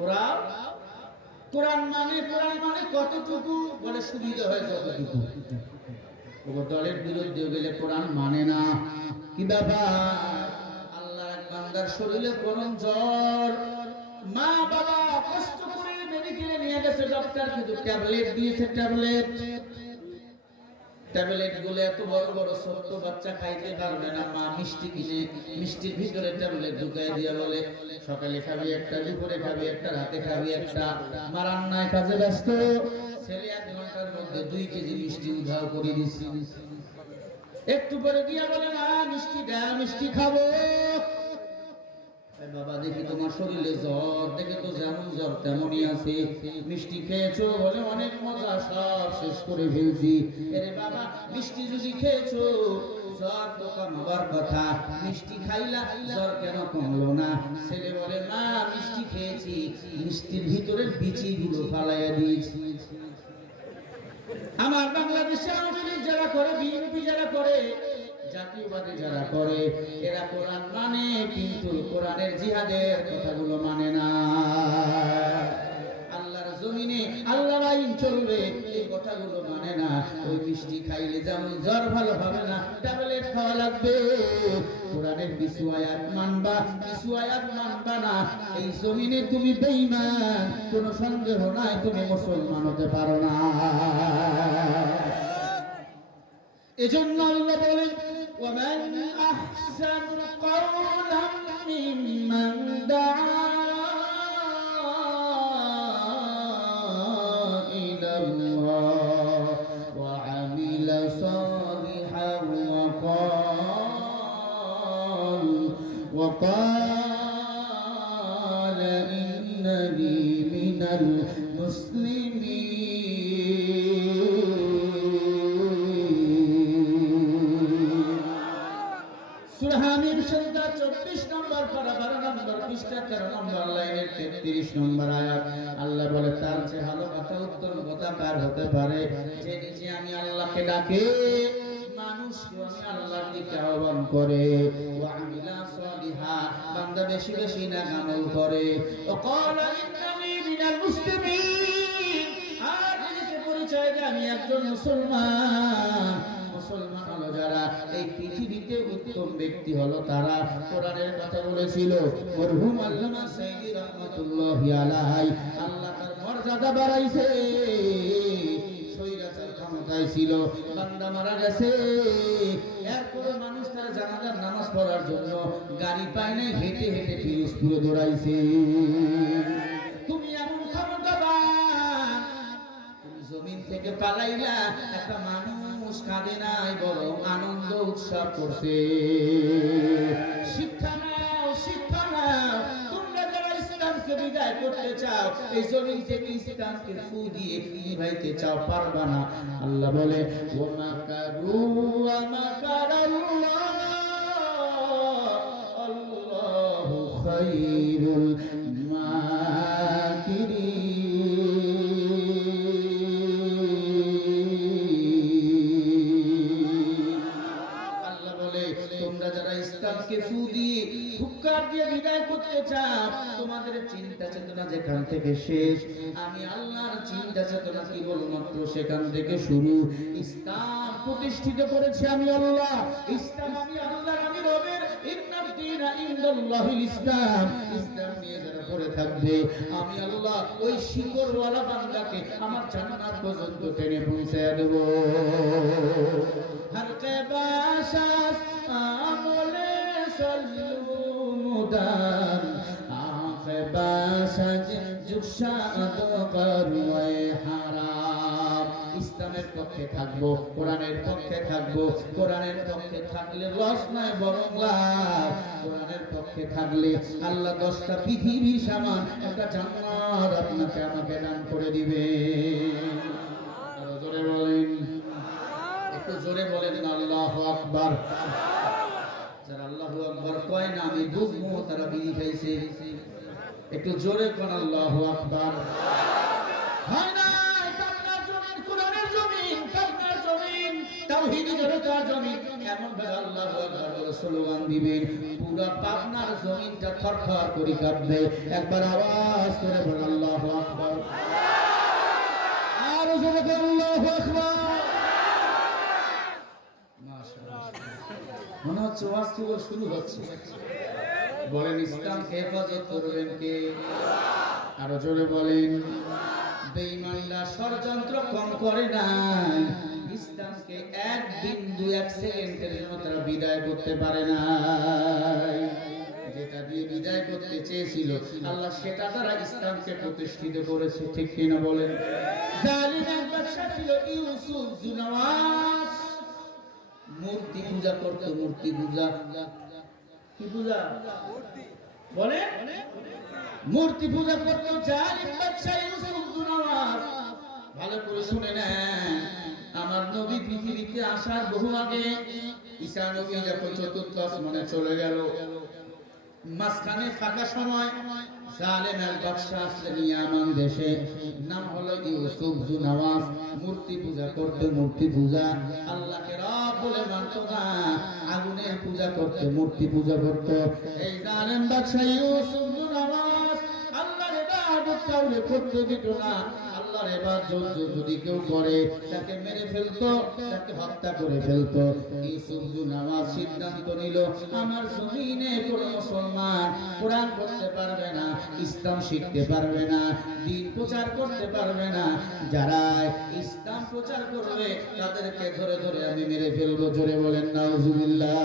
ওরা কোরআন মানে কতটুকু বলে সুবিধা হয় যতটুকু। ও দলের বিরুদ্ধে গেলে কোরআন মানে না। কি ব্যাপার? আল্লাহর এক বান্দার শরীরে গরম জ্বর, মা বাবা কষ্ট করে মেডিকেলে নিয়ে গেছে, ডক্টর কিন্তু ট্যাবলেট দিয়েছে। ট্যাবলেট গুলো এত বড় বড়, ছোট্ট বাচ্চা খাইতে পারবে না। মা মিষ্টি কিনে মিষ্টির ভিতরে ট্যাবলেট ঢুকাই দিয়ে বলে সকালে খাবি একটা, দুপুরে খাবি একটা, রাতে খাবি একটা। মা রান্নায় কাজে ব্যস্ত, ছেলে 1 ঘন্টার মধ্যে 2 কেজি মিষ্টি উধাও করে দিছি। একটু পরে দিয়া বলে না মিষ্টি দাও, মিষ্টি খাবো। বাবা দেখি তোমার শরীরে জ্বর, দেখে তো যেমন জ্বর তেমনই আছে। মিষ্টি খেয়েছো? বলে অনেক মজা, সব শেষ করে ফেলছি। আরে বাবা মিষ্টি যদি খেয়েছো জ্বর তো কমাবার কথা, মিষ্টি খাইলা জ্বর কেন কমলো না? ছেলে বলে মা মিষ্টি খেয়েছি, মিষ্টির ভিতরের বিচিগুলো ফালাইয়া দিয়েছি। আমার বাংলাদেশে আওয়ামী লীগ যারা করে, বিএনপি যারা করে, জাতীয়বাদী যারা করে, এরা কোরআন মানে কিন্তু কোরআনের জিহাদের কথাগুলো মানে না। আল্লাহর জমিনে আল্লাহর আইন চলবে এই কথাগুলো মানে না। ওই মিষ্টি খাইলে যেমন জ্বর ভালো হবে না, ট্যাবলেট খাওয়া লাগবে। কোরআনের কিছু আয়াত মানবা, কিছু আয়াত মানবা না। এই জমিনে তুমি বেঈমান, কোনো সন্দেহ নাই তুমি মুসলমান হতে পারো না। এজন্য আল্লাহ বলেন ومن أحسن قولا ممن دعا إلى الله وعمل صالحا وقال إنني من المسلمين। সূরা হামিদ সূরা 24 নম্বর পারা 12 নম্বর পৃষ্ঠা 13 নম্বর লাইনের 33 নম্বর আয়াত। আল্লাহ বলে তার যে ভালো কথা, উত্তম কথা কার হতে পারে? যে নিজে আমি আল্লাহকে ডাকে, মানুষকে আমি আল্লাহর দিকে আহ্বান করে, ওয়া আমিলা সালিহা, বান্দা বেশি বেশি নেক আমল করে, ও ক্বালা ইন্নানি মিনাল মুসলিমিন, আর নিজেকে পরিচয় দেয় আমি একজন মুসলমান। মুসলমান হলো যারা, এই পৃথিবীতে উত্তম ব্যক্তি হলো তারা। কোরআনের কথা বলেছিল মরহুম আল্লামা সাইয়্যিদ রাহমাতুল্লাহি আলাইহি, আল্লাহ তার মর্যাদা বাড়াইছে। স্বৈরাচার ক্ষমতায় ছিল, বান্দা মারা গেছে, এরপর মানুষ তার জানাজার নামাজ পড়ার জন্য গাড়ি পায় নাই, হেঁটে হেঁটে পিরোজপুরে দৌড়াইছে। তুমি এমন ক্ষমতাবান, তুমি জমিন থেকে পালাইলা, একটা মানুষ কাঁদে নাই, বরং আনন্দ উৎসব করছে। শিক্ষা নাও, শিক্ষা নাও। তোমরা যারা ইসলামকে বিদায় করতে চাও, এই জমিন থেকে ইসলামকে ফু দিয়ে নিভাইতে চাও, পারবা না। আল্লাহ বলে ওয়া মাকারু ওয়া মাকারাল্লাহ আল্লাহু খায়রুল মাকিরিন। তোমরা যারা ইসলামকে ফু দিয়ে হুক্কার দিয়ে বিদায় করতে চাও, তোমাদের চিন্তা চেতনা যেখান থেকে শেষ, আমি আল্লাহর চিন্তা চেতনা কেবলমাত্র সেখান থেকে শুরু। ইসলাম প্রতিষ্ঠিত করেছে আমি আল্লাহ, ইসলাম আমি আল্লাহর, আমি রবের। ইন্নাদ দীনা ইনদাল্লাহিল ইসলাম, ইসলাম নিয়ে যারা পড়ে থাকবে, আমি আল্লাহ ওই শিকড়ওয়ালা বান্দাকে আমার জান্নাত পর্যন্ত টেনে পৌঁছায় দেব। হর কে বাশাস আমলে সল্লু মুদান, আখে বাশাজ জুশাদ করওয়ে হারাম। ইসলামের পক্ষে থাকবো, কোরআনের পক্ষে থাকবো। কোরআনের পক্ষে থাকলে লস নয় বরং লাভ। কোরআনের পক্ষে থাকলে আল্লাহ 10টা পৃথিবী সমান একটা জান্নাত আপনাকে আমাকে দান করে দিবে। আরো জোরে বলেন, একটু জোরে বলেন আল্লাহু আকবার। যারা আল্লাহু আকবার কয় না আমি বুঝবো তারা বিড়ি খাইছে। একটু জোরে কোন আল্লাহু আকবার। হয় না পাবনার জমিন, কোরআনের জমিন, পাবনার জমিন, তাওহীদের জনতার জমিন, এমন ভাবে আল্লাহু আকবার বলে স্লোগান দিবেন, পুরো পাবনার জমিনটা থরথর করে কাঁপবে। একবার আওয়াজ করে হচ্ছে, ওয়াজ কেবল শুরু হচ্ছে। বলেন ইসলামকে হেফাজত করবেন কে? আরো জোরে বলেন। বেঈমানরা ষড়যন্ত্র কম করে নাই, ইসলামকে এক বিন্দু এক সেকেন্ডের জন্য তারা বিদায় করতে পারে না। যেটা দিয়ে বিদায় করতে চেয়েছিল আল্লাহ সেটা দ্বারা ইসলামকে প্রতিষ্ঠিত করেছে। ঠিক কিনা বলেন? জালিম এক বাদশা ছিল ইউসুফ জুনাওয়াস, মূর্তি পূজা করত। মূর্তি পূজা কি পূজা? বলে মূর্তি পূজা করত জালিম বাদশা ইউসুফ জুনাওয়াস। ভালো করে শুনে নেন, আমার নবী পৃথিবীতে আসার বহু আগে ঈসা নবী যখন চতুর্থ আসমানে চলে গেল, মাঝখানে ফাঁকা সময় জালেম এক বাদশা আসলেন ইয়ামান দেশে, নাম হলো ইউসুফ জুনাওয়াস। মূর্তি পূজা করতে, মূর্তি পূজা, আল্লাহকে রব বলে মানত না, আগুনের পূজা করতে, মূর্তি পূজা করত। এই জালেম বাদশা ইউসুফ জুনাওয়াস আল্লাহর ইবাদত কাউকে করতে দিত না। আল্লাহর ইবাদত যদি কেউ করে তাকে মেরে ফেলতো, তাকে হত্যা করে ফেলতো। ইউসুফ জুনাওয়াস সিদ্ধান্ত নিল, আমার জমিনে কোনো মুসলমান কোরআন পড়তে পারবে না, ইসলাম শিখতে পারবে না, দ্বীন প্রচার করতে পারবে না। যারা ইসলাম প্রচার করবে তাদেরকে ধরে ধরে আমি মেরে ফেলবো। জোরে বলেন নাউজুবিল্লাহ।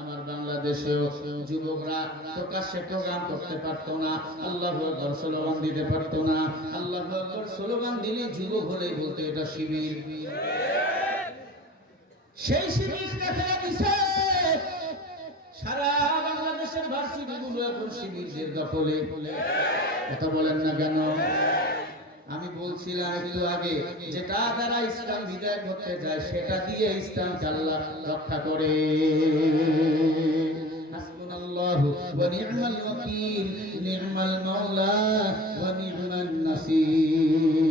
আমার বাংলাদেশেও যুবকরা প্রকাশ্যে প্রোগ্রাম করতে পারতো না, আল্লাহু আকবার স্লোগান দিতে পারতো না। আল্লাহু আকবার স্লোগান দিলে যুবক হলেই বলতো এটা শিবির। সেই শিবির দেখা দিছে সারা বাংলাদেশের ভার্সিটি গুলো এখন শিবিরদের দখলে। কথা বলেন না কেন? আমি বলছিলাম একটু আগে, যেটা দ্বারা ইসলাম বিদায় করতে যায় সেটা দিয়ে ইসলামকে আল্লাহ রক্ষা করে। হাসবুনাল্লাহু ওয়া নি'মাল ওয়াকিল, নি'মাল মাওলা ওয়া নি'মান নাসির।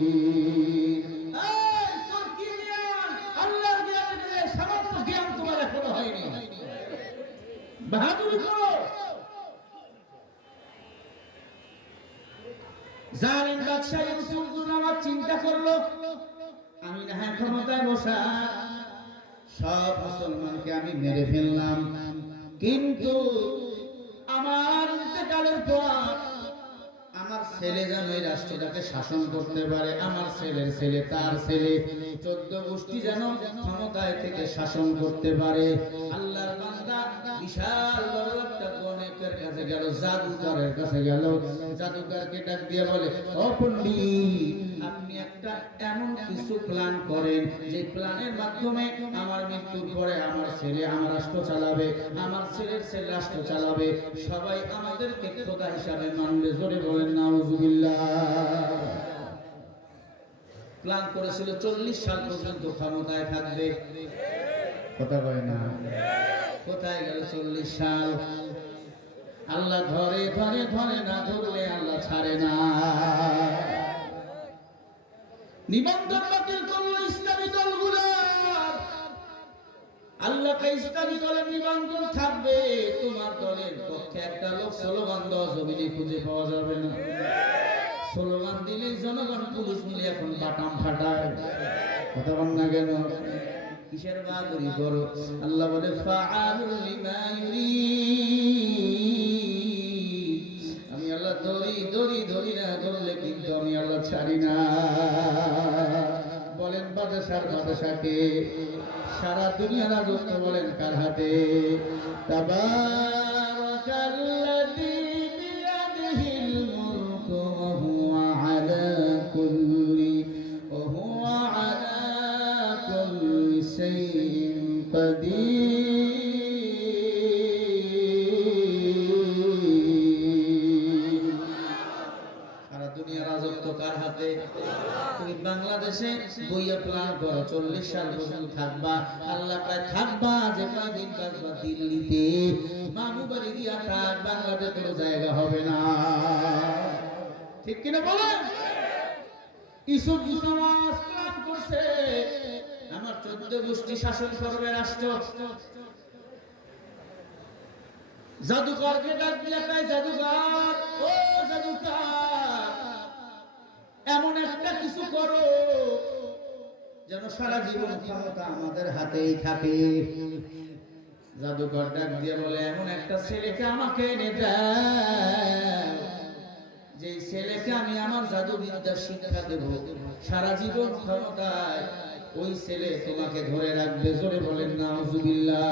এই তোর কি জ্ঞান? আল্লাহর জ্ঞান দিলে সামান্য জ্ঞান তোমার এখনো হয়নি। বাহাদুরি করো। জালিম বাদশা ইউসুফ জুনাওয়াস চিন্তা করলো, আমি না হয় ক্ষমতায় বসা সব মুসলমানকে আমি মেরে ফেললাম, কিন্তু আমার ইন্তেকালের পর আমার ছেলে যেন এই রাষ্ট্রটাকে শাসন করতে পারে, আমার ছেলের ছেলে, তার ছেলে, 14 গোষ্ঠী যেন ক্ষমতায় থেকে শাসন করতে পারে। আল্লাহর বান্দা বিশাল বড় একটা গণকের কাছে গেল, জাদুকরের কাছে গেল। জাদুকরকে ডাক দিয়ে বলে, ও পণ্ডিত, আপনি একটা এমন কিছু প্ল্যান করেন যে প্ল্যানের মাধ্যমে আমার মৃত্যুর পরে আমার ছেলে আমার রাষ্ট্র চালাবে, আমার ছেলের ছেলে রাষ্ট্র চালাবে, সবাই আমাদেরকে খোদা হিসাবে মানবে। জোরে বলেন নাউজুবিল্লাহ। প্ল্যান করেছিল 40 সাল পর্যন্ত ক্ষমতায় থাকবে। কথা বলে না? কোথায় গেল 40 সাল? আল্লাহ ধরে ধরে ধরে না ধরলে আল্লাহ ছাড়ে না। নিবন্ধন বাতিল করলো ইসলামী দলগুলো। আল্লাহকে ইসলামী দলের নিবন্ধন থাকবে, তোমার দলের পক্ষে একটা লোক স্লোগান দেওয়া জমিনে খুঁজে পাওয়া যাবে না। স্লোগান দিলে জনগণ পুলিশ মিলে এখন বাটাম ফাটায়। কথা বল না কেন? কিসের বাহাদুরি করো? আল্লাহ বলে ফাআলুল লিমা ইউরিদ। আমি আল্লাহ ধরি ধরি ধরি না ধরলে কিন্তু আমি আল্লাহ ছাড়ি না। বলেন বাদশার বাদশাকে, সারা দুনিয়ার রাজত্ব বলেন কার হাতে? তাবারাকাল্লাযী বিয়াদিহিল মুলকু ওয়া হুয়া আলা কুল্লি শাইইন কাদির। সারা দুনিয়ার রাজত্ব কার হাতে? তুমি বাংলাদেশে বইয়া প্ল্যান করো 40 সাল পর্যন্ত থাকবা, আল্লাহ পায় থাকবা, যে কয়দিন থাকবা দিল্লিতে, মামু বাড়ি গিয়া থাক, বাংলাদেশে কোনো জায়গা হবে না। ঠিক কিনা বলেন? ইউসুফ জুনাওয়াস প্ল্যান করছে আমার 14 গোষ্ঠী শাসন করবে রাষ্ট্র। জাদুকরকে ডাক দিয়ে কয়, জাদুকর, ও জাদুকর, এমন একটা কিছু করো যেন সারা জীবন ক্ষমতা আমাদের হাতেই থাকে। জাদুকর ডাক দিয়ে বলে, এমন একটা ছেলেকে আমাকে এনে দাও, যে ছেলেকে আমি আমার জাদুবিদ্যা শিক্ষা দেব, সারা জীবন ক্ষমতায় ওই ছেলে তোমাকে ধরে রাখবে। জোরে বলেন নাউজুবিল্লাহ।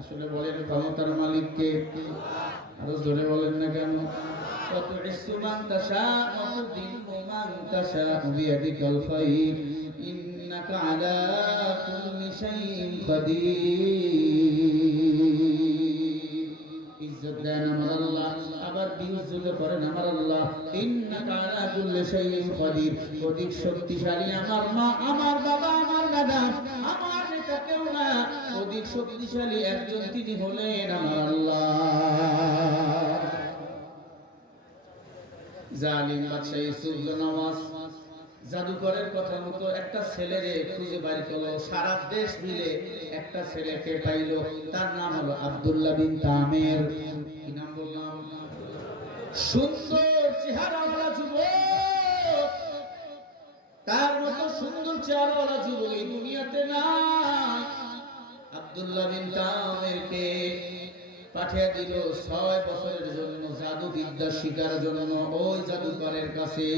আসলে বলেন ক্ষমতার মালিক কে? আরো জোরে বলেন না কেন? وتعز من تشاء وتذل من تشاء بيدك الخير إنك على كل شيء قدير। ইজ্জত দেন আমার আল্লাহ, আবার বিউজ্জত করেন আমার আল্লাহ। ইন্নাকা আলা কুল্লি শাইইন কাদির, অধিক শক্তিশালী আমার মা, আমার বাবা, আমার দাদা, আমার নেতা কেউ না, অধিক শক্তিশালী একজন তিনি হলেন আমার আল্লাহ। জালিম বাদশা ইউসুফ নওয়াজ জাদুকরের কথা মতো একটা ছেলেরে খুঁজে বাড়ি করলো, সারা দেশ মিলে একটা ছেলেকে পাইলো, তার নাম হলো আব্দুল্লাহ বিন তামির। কি নাম বললাম? সুন্দর চেহারাওয়ালা যুবক, তার মতো সুন্দর চেহারাওয়ালা যুবক এই দুনিয়াতে নাই। আব্দুল্লাহ বিন তামিরকে পাঠিয়ে দিল 6 বছরের জন্য জাদু বিদ্যা শিখার জন্য ওই জাদুকরের কাছে।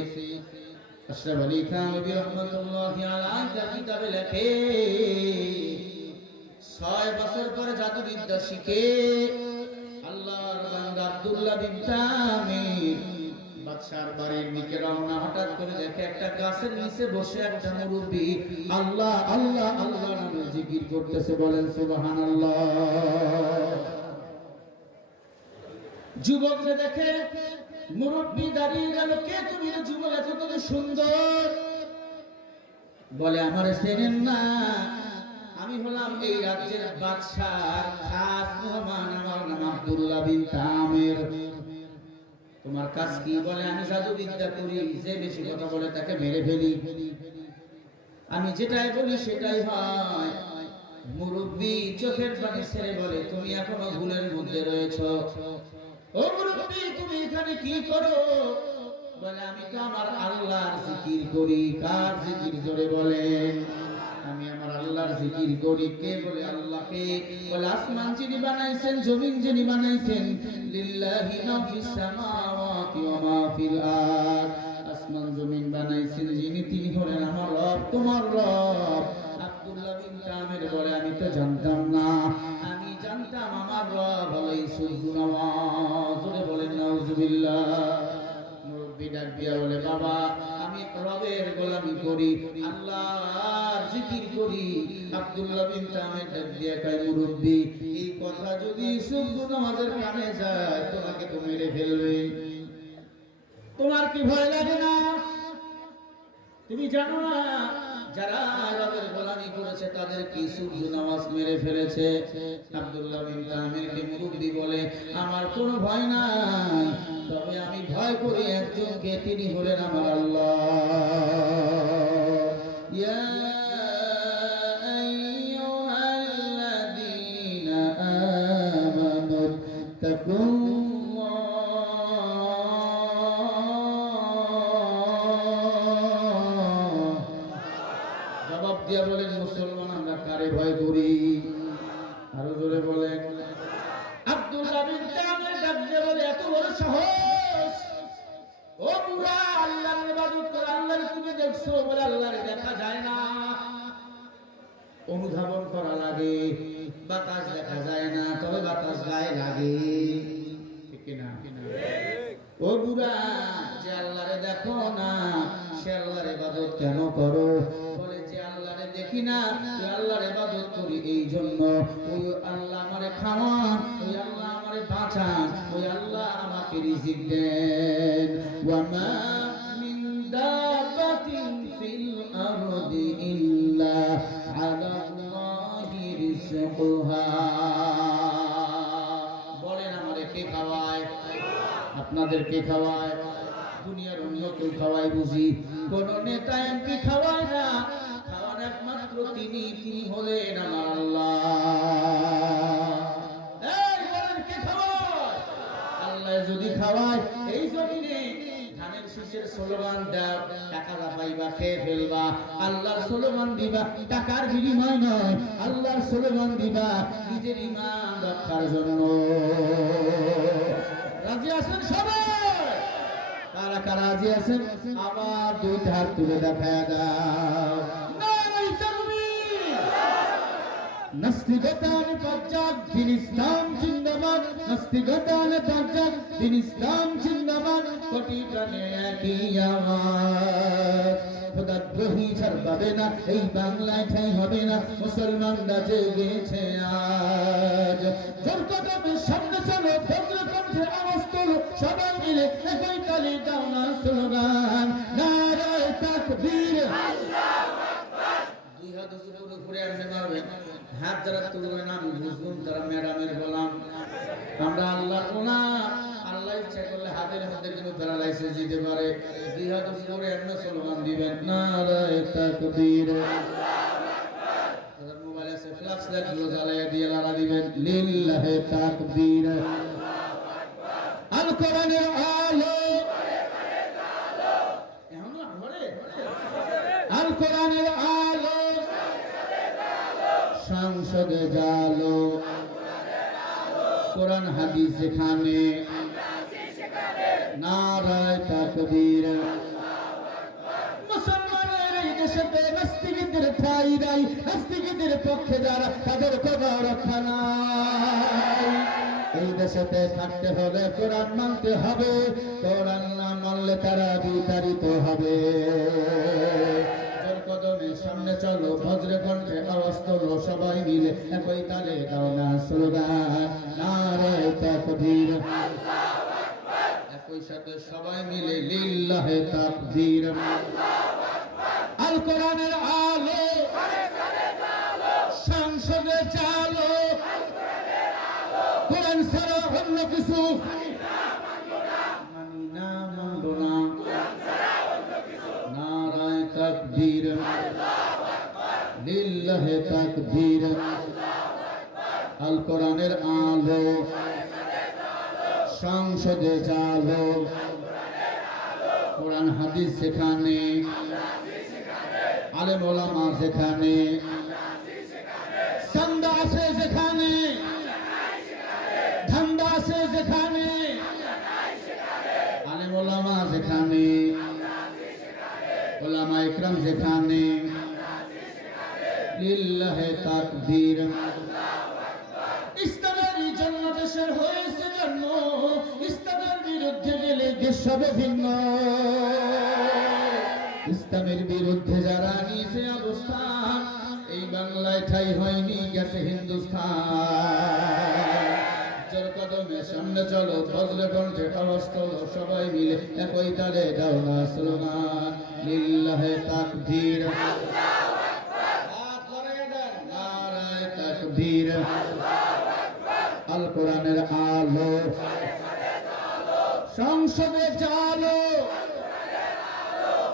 আশরাফ আলী থানভী রাহমাতুল্লাহি আলাইহি তার কিতাবে লেখে, 6 বছর পরে জাদু বিদ্যা শিখে আল্লাহর বান্দা আব্দুল্লাহ বিন তামির বাদশার বাড়ির দিকে রওনা। হঠাৎ করে দেখে একটা গাছের নিচে বসে একটা মুরব্বি আল্লাহ আল্লাহ আল্লাহ নামে জিকির করতেছে। বলেন সুবহানাল্লাহ। যুবককে দেখে মুরব্বি দাঁড়িয়ে গেল, কে তুমি? যুবক, এত তুমি সুন্দর। বলে, আমার চেনেন না? আমি হলাম এই রাজ্যের বাদশার খাস মেহমান, আমার নাম আব্দুল্লাহ বিন তামির। তোমার কাজ কি? বলে, আমি জাদু বিদ্যা করি, যে বেশি কথা বলে তাকে মেরে ফেলি, আমি যেটাই বলি সেটাই হয়। মুরব্বি চোখের পানি ছেড়ে বলে, তুমি এখনো ভুলের মধ্যে রয়েছো। ও মুরব্বি, তুমি এখানে কি করো? বলে, আমি তো আমার আল্লাহর জিকির করি। কার জিকির? জোরে বলেন। আমি আমার আল্লাহর জিকির করি। কে? বলে, আল্লাহকে। বলে, আসমান যিনি বানাইছেন, জমিন যিনি বানাইছেন, লিল্লাহি মা ফিস সামাওয়াতি ওয়া মা ফিল আরদ, আসমান জমিন বানাইছেন যিনি, তিনি হলেন আমার রব, তোমার রব। আব্দুল্লাহ বিন তামির বলে, আমি তো জানতাম না, আমি জানতাম আমার রব হলো ইউসুফ নওয়াজ। জোরে বলেন নাউজুবিল্লাহ। মুরব্বি ডাক দিয়া বলে, বাবা, আমি রবের গোলামি করি, আল্লাহর জিকির করি। আব্দুল্লাহ বিন তামির ডাক দিয়া কয়, মুরব্বি, এই কথা যদি ইউসুফ নওয়াজের কানে যায়, তোমাকে তো মেরে ফেলবে। তোমার কি ভয় লাগে না? তুমি জানো না যারা রবের গোলামি করেছে তাদের কি ইউসুফ নওয়াজ মেরে ফেলেছে? আব্দুল্লাহ বিন তামিরকে মুরব্বি বলে, আমার কোনো ভয় নাই, তবে আমি ভয় করি একজনকে, তিনি হলেন আমার আল্লাহ। ইয়া আইয়ুহাল্লাযীনা আমানু তাকুল্লাহ। জবাব দিয়া বলেন, মুসলমান আমরা কারে ভয় করি? আরো জোরে বলেন। আব্দুল্লাহ বিন তামির ডাক দিয়ে বলে, এত বড় সাহস! ও বুড়া, আল্লাহর ইবাদত করে আল্লাহর তুমি দেখছো? বলে, আল্লাহর দেখা যায় না, অনুধাবন করা লাগে। বাতাস দেখা যায় না, তবে বাতাস গায়ে লাগে, ঠিক না? ও বুড়া, যে আল্লাহরে দেখো না, সে আল্লাহর ইবাদত কেন করো? বলে, যে আল্লাহরে দেখি না, ওই আল্লাহর ইবাদত করি এই জন্য। ওই আল্লাহ আমারে খাওয়ান, ওই আল্লাহ আমারে বাঁচান, ওই আল্লাহ আমাকে রিজিক দেন। ওয়া মা মিন দাবাতিন ফিল আরদি ইল্লা আলাল্লাহি রিজকুহা। বলেন, আমারে কে খাওয়ায়? আপনাদের কে খাওয়ায়? দুনিয়ার অন্য কেউ খাওয়ায় বুঝি? কোন নেতা এমপি খাওয়ায় না, খাওয়ান একমাত্র তিনি, তিনি হলেন আমার আল্লাহ। এই বলেন, কে খাওয়ায়? আল্লাহ যদি খাওয়ায়, এই জমিনে ধানের শীষের স্লোগান দাও, টাকা পাইবা খেয়ে ফেলবা। আল্লাহর স্লোগান দিবা, টাকার বিনিময় নয়, আল্লাহর স্লোগান দিবা নিজের ঈমান রক্ষার জন্য। রাজি আছেন সবাই? কারা কারা রাজি আছেন? আবার দুইটা হাত তুলে দেখায় দাও। নারায়ে তাকবীর। নাস্তিকতান পাঞ্জাব দিন ইসলাম জিন্দাবাদ, নাস্তিকতান পাঞ্জাব দিন ইসলাম জিন্দাবাদ, কোটি প্রাণে একই আওয়াজ। খোদাদ্রোহী ছাড় পাবে না, এই বাংলায় ঠাঁই হবে না, মুসলমানরা জেগেছে আজ। জোর কদমে সামনে চলো, ভদ্র কণ্ঠে আওয়াজ তোলো, সবাই মিলে একই তালে দাও না স্লোগান, নারায়ে তাকবীর। দুই হাত উপরে এমনি মারবেন, হাত যারা তুলবেন আমি বুঝবুন তারা ম্যাডামের গোলাম। আমরা আল্লাহর গোলাম, আল্লাহ ইচ্ছা করলে হাতের মধ্যে কিন্তু প্যারালাইসিস দিতে পারে। দুই হাত উপরে এমনি স্লোগান দিবেন, নারায়ে তাকবীর। মোবাইল আছে, ফ্ল্যাশ লাইটগুলো জ্বালিয়ে দিয়ে লাড়া দিবেন, লিল্লাহি তাকবীর। আল কোরআনের আলো, এখনো ঘরে আল কোরআনের আলো, সংসদে জালো, কোরআন হাদিস যেখানে, নারায়ে তাকবীর। মুসলমানের এই দেশেতে নাস্তিকদের ঠাঁই নাই, নাস্তিকদের পক্ষে যারা তাদের কোনো রক্ষা নাই। এই দেশেতে থাকতে হলে কোরআন মানতে হবে, কোরআন না মানলে তারা বিতাড়িত হবে। জোর কদমে সামনে চলো, বজ্রে কণ্ঠে আওয়াজ তোলো, সবাই মিলে একই তালে দাও না স্লোগান, নারায়ে তাকবীর। একই সাথে সবাই মিলে লিল্লাহি তাকবীর। আল কোরআনের আলো, সংসদে চালো, কোরআন ছাড়া অন্য কিছু মানি না, মানব না, নারায়ে তাকবীর, লিল্লাহি তাকবীর। আল কোরআনের আলো, সংসদে চালো, কোরআন হাদিস যেখানে, আলেম ওলামা যেখানে, চান্দা আছে যেখানে, ধান্দা আছে যেখানে, আলেম ওলামা যেখানে, ওলামা ইকরাম যেখানে, লিল্লাহি তাকবীর। ইসলামের জন্য দেশের হয়েছে জন্ম, ইসলামের বিরুদ্ধে গেলে দেশ হবে ভিন্ন। ইসলামের বিরুদ্ধে যারা নিয়েছে অবস্থান, এই বাংলায় ঠাঁই হয়নি, গেছে হিন্দুস্তান। জোর কদমে সামনে চলো, বজ্রে কণ্ঠে আওয়াজ তোলো, সবাই মিলে একই তালে দাও না স্লোগান, লিল্লাহি তাকবীর। নারায়ে তাকবীর। আল কোরআনের আলো, সংসদে চালো,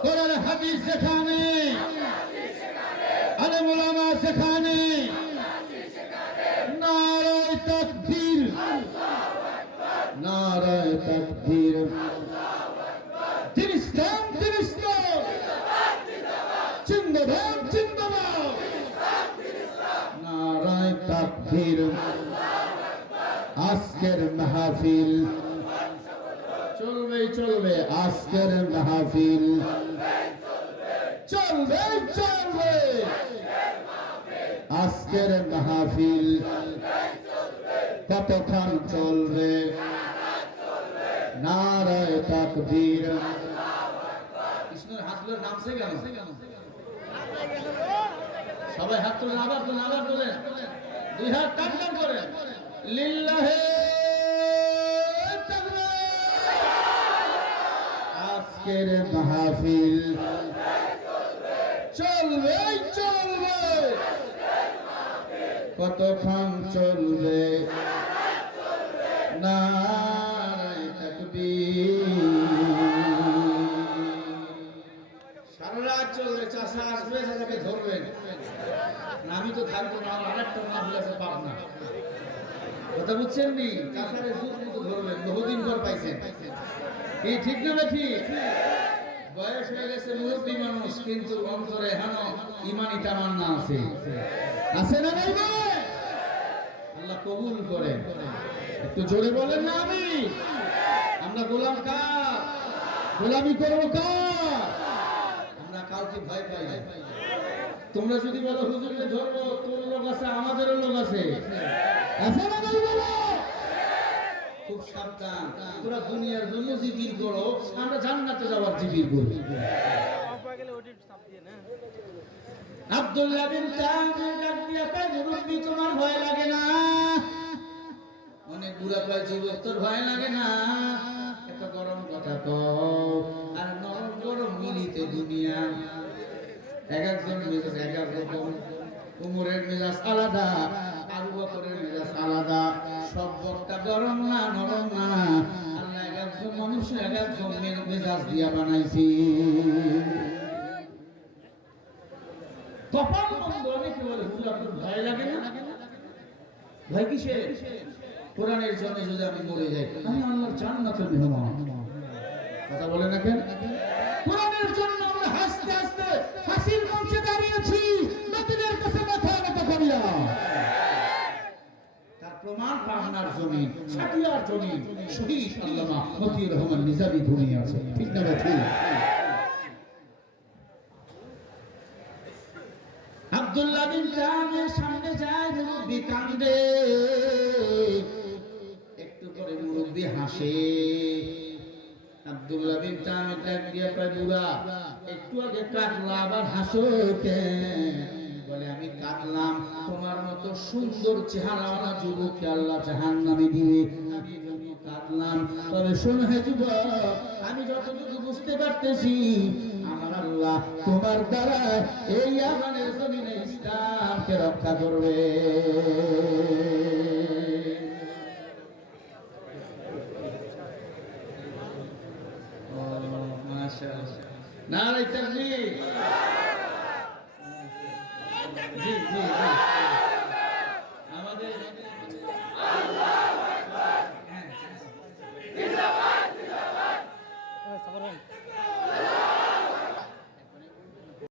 কোরআন হাদিস যেখানে, আলেম ওলামা যেখানে, নারায়ে তাকবীর, নারায়ে তাকবীর। দিন ইসলাম, দিন ইসলাম, জিন্দাবাদ, জিন্দাবাদ, নারায়ে তাকবীর। আজকের মাহফিল চলবে, চলবে, আজকের মাহফিল চলবে, চলবে, আজকের মাহফিল কতক্ষণ চলবে, নারায়ে তাকবীর। কৃষ্ণের হাত তুলে নামছে কেন? সবাই হাত তুলে, আবার তুলে, আবার তুলে, দুই হাত টান টান করে, লিল্লাহি তাকবীর। আজকের মাহফিল চলবে, চলবে, কতক্ষণ চলবে, নারায়ে তাকবীর। সারা রাত চলবে, চাষা আসবে, চাষাকে ধরবেন, আমি তো থাকবো না, আরেকটা মাহফিল আছে পাবনা, কথা বুঝছেন নি? চাষারে যুগ মতো ধরবেন, বহুদিন পর পাইছেন। এই ঠিক না ঠিক? বয়স হয়ে গেছে, মুরব্বী মানুষ, কিন্তু অন্তরে এখনো ইমানি তামান্না আছে। আছে না নাই ভাই? আল্লাহ কবুল করে। একটু জোরে বলেন না আমি। আমরা গোলাম কার? গোলামি করবো কার? আমরা কাউকে ভয় পাই না। তোমরা যদি বলো হুজুরকে ধরবো, তোর লোক আছে, আমাদেরও লোক আছে। আছে না নাই বলো? খুব সাবধান। তোরা দুনিয়ার জন্য জিকির করো, আমরা জান্নাতে যাওয়ার জিকির করি। আব্দুল্লাহ বিন তামির ডাক দিয়া কয়, মুরব্বি তোমার ভয় লাগে না? অনেক বুড়া কয়, যুবক তোর ভয় লাগে না? একটা গরম কথা কও, আর নরম গরম মিলিতে দুনিয়া। এক একজন মেজাজ এক এক রকম। উমরের মেজাজ আলাদা, আবু বকরের মেজাজ আলাদা। সব বক্তা গরম না, নরম না। আল্লাহ এক একজন মানুষ এক একজন মেজাজ দিয়া বানাইছি। কপাল বন্ধ। অনেকে বলে হুজুর আপনার ভয় লাগে না? ভয় কিসের? কোরআনের জন্য যদি আমি মরে যাই, আমি আল্লাহর জান্নাতের মেহমান। কথা বলে না কেন? কোরআনের জন্য আমরা হাসতে হাসতে ফাঁসির মঞ্চে দাঁড়িয়েছি, বাতিলের কাছে মাথা নত করিয়া। তার প্রমাণ পাবনার জমিন, সাকিয়ার জমিন, শহীদ আল্লামা মতিউর রহমান নিজামী ভূমি আছে। ঠিক না ঠিক? আব্দুল্লাহ বিন তামির সামনে যায়, মুরব্বি কান্দে। একটু পরে মুরব্বি হাসে। আব্দুল্লাহ বিন তামির ডাক দিয়া কয়, বুড়া একটু আগে কাঁদলা, আবার হাসো কেন? বলে, আমি কাঁদলাম তোমার মতো সুন্দর চেহারাওয়ালা যুবককে আল্লাহ জাহান্নামে দিবে, আমি এজন্য কাঁদলাম। তবে শোনো হে যুবক, আমি যতটুকু বুঝতে পারতেছি, আমার আল্লাহ তোমার দ্বারা এই আমাদের জমিনে ইসলামকে রক্ষা করবে। নারে তাকবীর। জি জি জি।